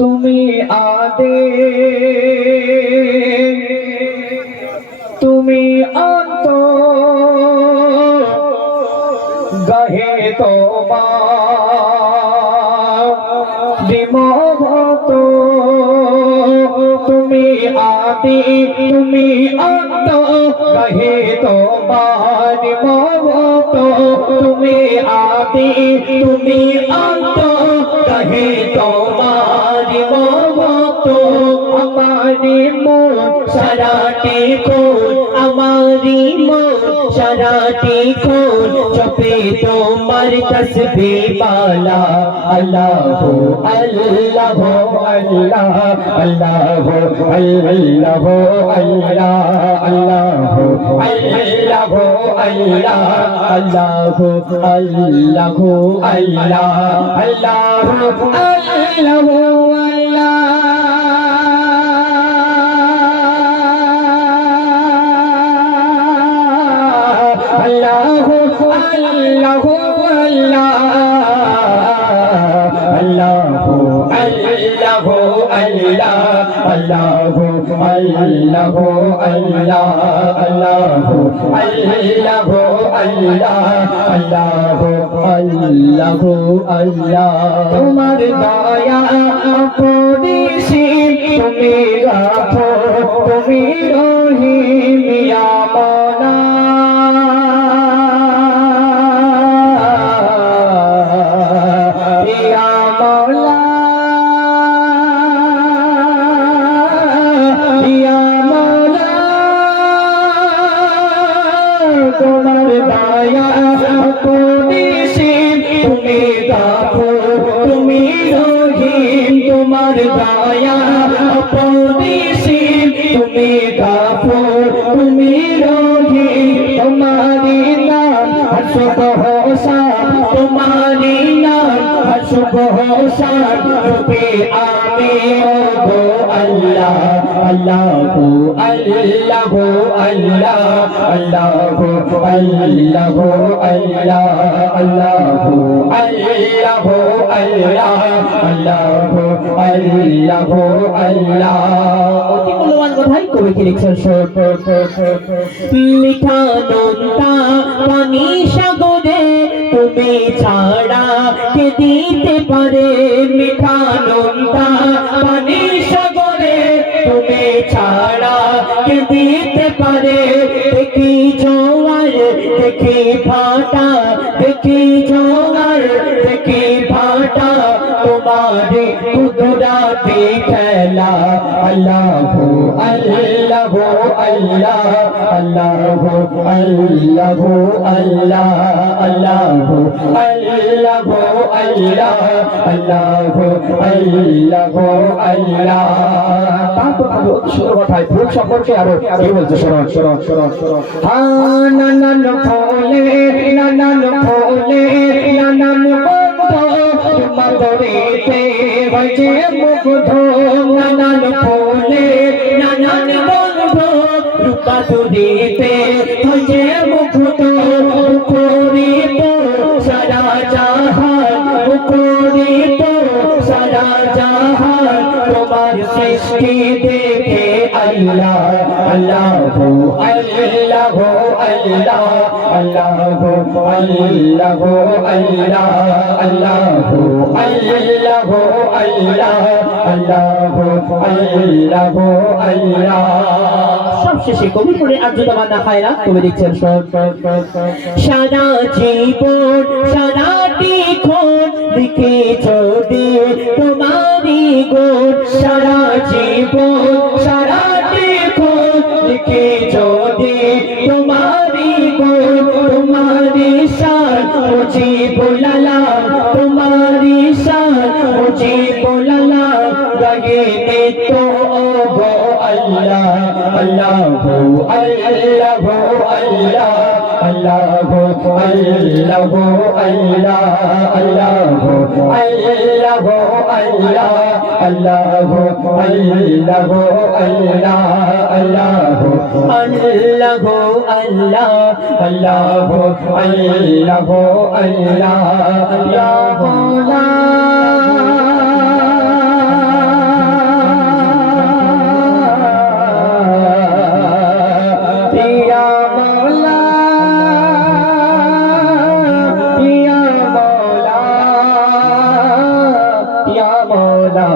তুমি আদে তুমি অন্ত গহে তোমার বিমোহত তুমি আদি তুমি অন্ত গহে তোমার বিমোহত তুমি আদি তুমি অন্ত গহে তোমার বিমোহত আমারি মন সারাটি কোন আমারি মন সারাটি কোন জপে তোমার তসবিহ মালা আল্লাহু আল্লাহু আল্লাহ আল্লাহু আল্লাহু আল্লাহ আল্লাহু আল্লাহু আল্লাহ আল্লাহু আল্লাহু আল্লাহ আল্লাহু আল্লাহু আল্লাহ Allahu Allahu Allah Allahu Allahu Allah Allahu Allahu Allah তোমার দয়া অপরিসীম তুমি গাফর তুমি রহিম ইয়া মাওলা ইয়া মাওলা তোমার দয়া অপরিসীম তুমি গাফর তুমি রহিম তোমার দয়া অপরিসীম তুমি গাফর তুমি রহিম তোমারি নাম সুবহ শান তোমারি নাম সুবহ শান রূপে আমি গো আল্লাহ আল্লাহু আল্লাহু আল্লাহ আল্লাহু আল্লাহু আল্লাহ আল্লাহু আল্লাহু আল্লাহ আল্লাহু আল্লাহু আল্লাহ অতি মূল্যবান কথাই কবি কি লিখছেন মিঠা নোনতা পানি সাগরে তুমি ছাড়া কে দিতে পারে মিঠা নোনতা পানি সাগরে তুমি ছাড়া কে দিতে পারে দেখি জোয়ার দেখি ভাটা দেখি জোয়ার দেখি ভাটা তোমারে কুদরতে খেলা আল্লাহু আল্লাহু আল্লাহ আল্লাহু আল্লাহু আল্লাহ আল্লাহু আল্লাহু আল্লাহ আল্লাহু আল্লাহু আল্লাহ তারপর আমি অতি সুন্দর কথায় ফুল সম্পর্কে আরো কি বলছে শোনো শোনো শোনো শোনো নানান ফলে নানান ফলে নানান বন্ধ মাদরিতে হয়ে মুগ্ধ নানান ফলে নানান বন্ধ রূপাধুরিতে হয়ে মুগ্ধ মুখরিত সারা জাহান মুখরিত সারা জাহান তোমার সৃষ্টি দেখে আল্লাহ আল্লাহু আল্লাহু আল্লাহ আল্লাহু আল্লাহু আল্লাহ আল্লাহু আল্লাহু আল্লাহ আল্লাহু আল্লাহু আল্লাহ সবশেষে কবি পড়ে আর্যতা না খায়রা কবি লিখছেন সারা জীবন সারাটি ক্ষণ লিখে যদি তোমারি গুণ সারা জীবন সারাটি ক্ষণ লিখে যদি তোমারি গুণ তোমারি শান মুজিবুল আলাম তোমারি শান মুজিবুল আলাম গায়ে নিত্য গো আল্লাহ আল্লাহু আল্লাহু আল্লাহ আল্লাহু আল্লাহু আল্লাহ আল্লাহু আল্লাহু আল্লাহ আল্লাহু আল্লাহু আল্লাহ আল্লাহু আল্লাহু আল্লাহ আল্লাহু আল্লাহু আল্লাহ আল্লাহু লা ইয়া মৌলা